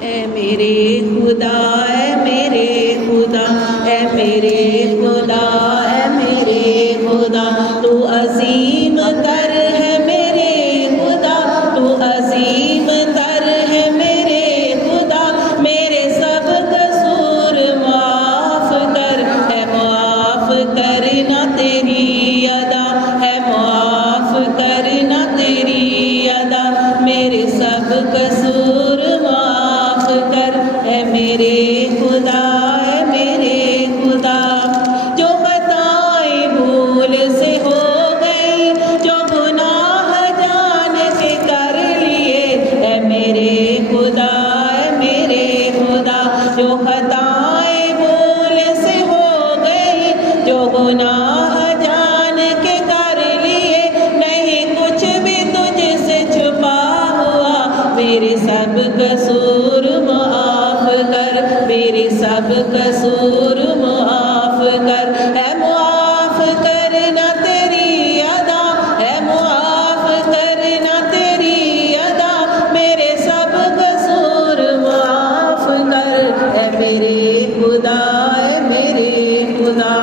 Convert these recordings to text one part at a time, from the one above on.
اے میرے خدا، اے میرے خدا، اے میرے خدا، اے میرے خدا، تو عظیم تر ہے میرے خدا، تو عظیم تر ہے میرے خدا، میرے سب قصور معاف کر، ہے معاف کرنا تیری ادا، ہے معاف کرنا تیری ادا، میرے سب قصور معاف کر، اے میرے خدا، اے میرے خدا، جو خطائیں بھول سے ہو گئی، جو گناہ جان کے کر لیے، اے میرے خدا، اے میرے خدا، جو خطائیں بھول سے ہو گئی، جو گناہ جان کے کر لیے، نہیں کچھ بھی تجھ سے چھپا ہوا، میرے سب قصور معاف کر، میرے سب قصور معاف کر، ہے معاف کرنا تیری ادا، ہے معاف کرنا تیری ادا، میرے سب قصور معاف کر، اے میرے خدا، اے میرے خدا،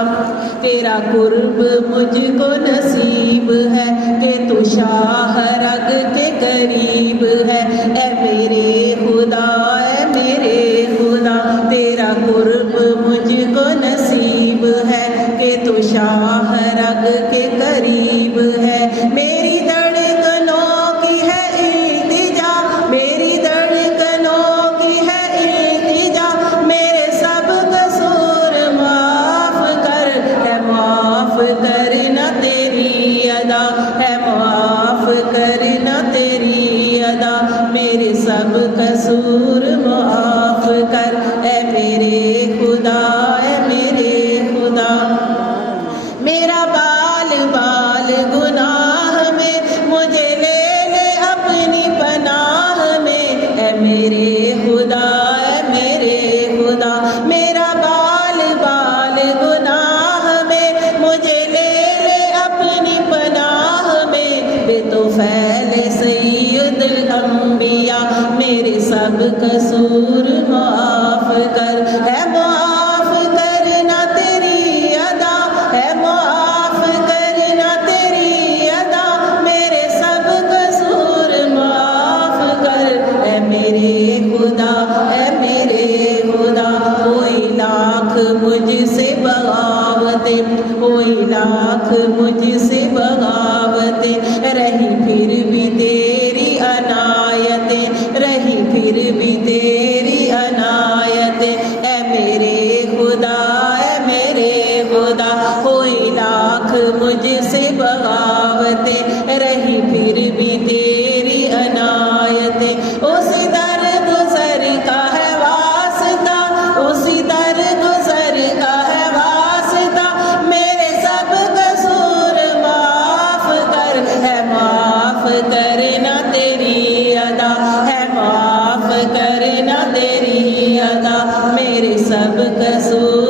تیرا قرب مجھ کو نصیب ہے کہ تو شاہ رگ کے قریب ہے، اے میرے خدا، اے میرے خدا، تیرا قرب مجھ کو نصیب ہے کہ تو شاہ رگ کے قریب ہے، میری دھڑکنوں کی ہے التجا، میری دھڑکنوں کی ہے التجا، میرے سب قصور معاف کر، ہے معاف کرنا تیری ادا، ہے معاف کرنا تیری ادا، میرے سب قصور معاف کر، اے میرے خدا، اے میرے خدا، میرا بال بال گناہ میں مجھے لے لے اپنی پناہ میں، اے میرے خدا، اے میرے خدا، میرا بال بال گناہ میں مجھے لے لے اپنی پناہ میں، بے تو فعل سید الانبیاء، میرے سب قصور معاف کر، ہے معاف کرنا تیری ادا، ہے معاف کرنا تیری ادا، میرے سب قصور معاف کر، اے میرے خدا، اے میرے خدا، کوئی لاکھ مجھ سے بغاوتیں، کوئی لاکھ مجھ سے بغاوتیں، رہی پھر بھی تیری عنایتیں، رہی پھر بھی تیری عنایتیں، اے میرے خدا، اے میرے خدا، کوئی لاکھ مجھ سے بغاوتیں، رہی پھر بھی تیری عنایتیں، اسی در گزر کا ہے واسطہ، اسی در گزر کا ہے واسطہ، میرے سب قصور معاف کر، ہے معاف کرنا تیری ادا، ہے معاف کرنا تیری ادا، میرے سب قصور